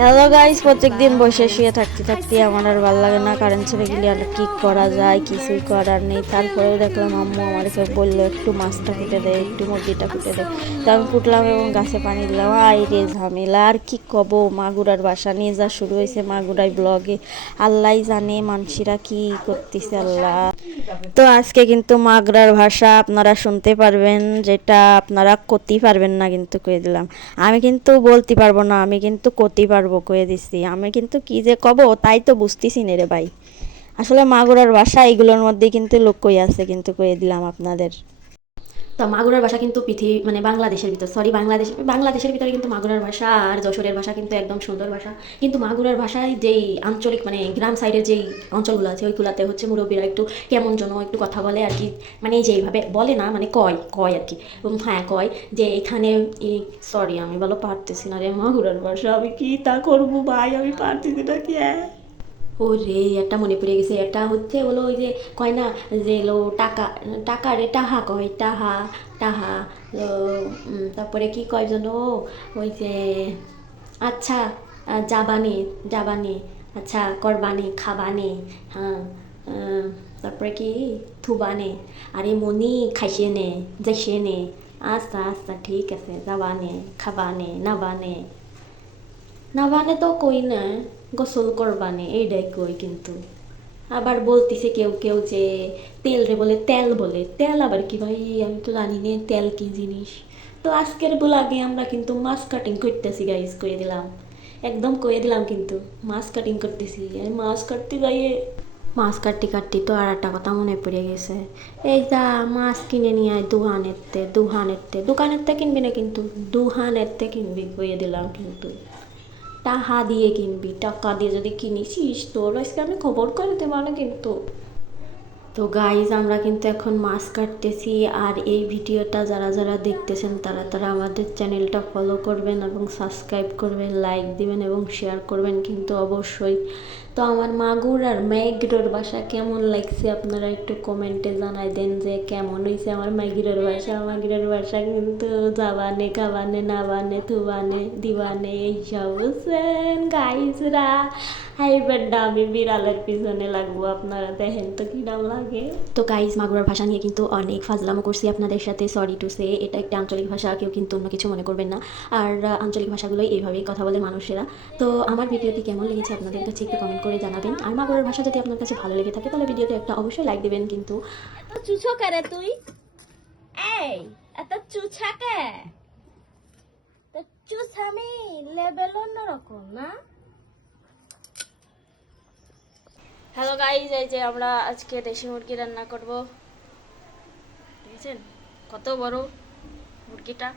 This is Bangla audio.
হ্যালো গাইস, প্রত্যেকদিন বসে শুয়ে থাকতে থাকতে আমার আর ভালো লাগে না। কারেন্ট চলে গেলে আর কি করা যায়, কিছুই করার নেই। তারপরেও দেখলাম আম্মু আমাকে বললো একটু মাছটা ফুটে দে, একটু মুরগিটা ফুটে দে। তো আমি ফুটলাম এবং গাছে পানি দিলাম। আই রে ঝামেলা, আর কি কব। মাগুরার বাসা নিয়ে যা শুরু হয়েছে মাগুরাই ব্লগে, আল্লাহ জানে মানসিরা কি করতেছে আল্লাহ। তো আজকে কিন্তু মাগরার ভাষা আপনারা শুনতে পারবেন, যেটা আপনারা করতেই পারবেন না, কিন্তু কয়ে দিলাম। আমি কিন্তু বলতে পারবো না, আমি কিন্তু করতেই পারবো, কয়ে দিচ্ছি। আমি কিন্তু কি যে কব তাই তো বুঝতেছি না রে ভাই। আসলে মাগুরার ভাষা এগুলোর মধ্যে কিন্তু লক্ষ্যই আছে, কিন্তু কয়ে দিলাম আপনাদের। তো মাগুরার ভাষা কিন্তু পৃথিবী মানে বাংলাদেশের ভিতর বাংলাদেশের ভিতরে কিন্তু মাগুরার ভাষা আর যশোরের ভাষা কিন্তু একদম সুন্দর ভাষা। কিন্তু মাগুরার ভাষায় যেই আঞ্চলিক মানে গ্রাম সাইডের যেই অঞ্চলগুলো আছে ওইগুলাতে হচ্ছে মুরব্বীরা একটু কেমন যেন একটু কথা বলে আর কি। মানে যেইভাবে বলে না, মানে কয় কয় আর কি। হ্যাঁ কয় যে এখানে এই সরি আমি বলো পারতেছি না রে মাগুরার ভাষা, আমি কি তা করবো ভাই, আমি পারতেছি না কি ও রে একটা মনে পড়ে গেছে। এটা হচ্ছে হলো ওই যে কয় না যে লো টাকা, টাকা রে টাহা কয় টাহা টাহা। লো, তারপরে কি কয় যেন ওই যে আচ্ছা যাবানে যাবানে, আচ্ছা করবানে খাবানে, হ্যাঁ। আহ, তারপরে কি থুবানে, আরে মনি খাইছে নে যাইছে নে, আচ্ছা আচ্ছা ঠিক আছে যাবানে খাবানে নাবানে। নাবানে তো কই না, গোসল করবানে এইটাই কই কিন্তু। আবার বলতিছে কেউ কেউ যে তেল রে বলে তেল, বলে তেল আবার কি ভাই, আমি তো জানি না তেল কি জিনিস। তো আজকের ব্লগে আমরা কিন্তু মাছ কাটিং করতেছি গাইজ, কয়ে দিলাম, একদম কয়ে দিলাম কিন্তু মাছ কাটিং করতেছি। আমি মাছ কাটতে যাইয়ে মাছ কাটতে কাটতে তো আর একটা কথা মনে পড়ে গেছে। এই যা মাছ কিনে নিয়ে আয় দোকানেরতে কিনবি না কিন্তু, দুহানেরতে কিনবি কয়ে দিলাম কিন্তু। টাকা দিয়ে কিনবি, টাকা দিয়ে যদি কিনিসিস তোর আজকে আমি খবর করে দেবো না কিন্তু। তো গাইজ আমরা কিন্তু এখন মাছ কাটতেছি। আর এই ভিডিওটা যারা যারা দেখতেছেন তারা তারা আমাদের চ্যানেলটা ফলো করবেন এবং সাবস্ক্রাইব করবেন, লাইক দিবেন এবং শেয়ার করবেন কিন্তু অবশ্যই। তো আমার মাগুর আর ম্যাগিরোর বাসা কেমন লাগছে আপনারা একটু কমেন্টে জানাই দেন যে কেমন হয়েছে আমার মাগিরের বাসা। মাগিরের বাসা কিন্তু যাবানে খাবানে নাবানে থুবানে দিবানে এইসব বুঝছেন গাইজরা। এইবার আমি বিড়ালের পিছনে লাগবো, আপনারা দেখেন তো কিরম লাগে। তো গাইজ মাগুরার ভাষা নিয়ে কিন্তু অনেক ফাজলামো করছি আপনাদের সাথে, সরি টু সে এটা একটা আঞ্চলিক ভাষা, কেউ কিন্তু অন্য কিছু মনে করবেন না। আর আঞ্চলিক ভাষাগুলোই এইভাবেই কথা বলে মানুষেরা। তো আমার ভিডিওটি কেমন লেগেছে আপনাদের কাছে একটু কমেন্ট করে জানাবেন। আর মাগুরার ভাষা যদি আপনার কাছে ভালো লেগে থাকে তাহলে ভিডিওতে একটা অবশ্যই লাইক দেবেন কিন্তু। চুছো করে তুই, এই এত চুছাকে তো চুছামি লেভেল অন্যরকম না। হ্যালো গাইস, এই যে আমরা আজকে দেশি মুরগি রান্না করব। দেখেছেন কত বড় মুরগিটা।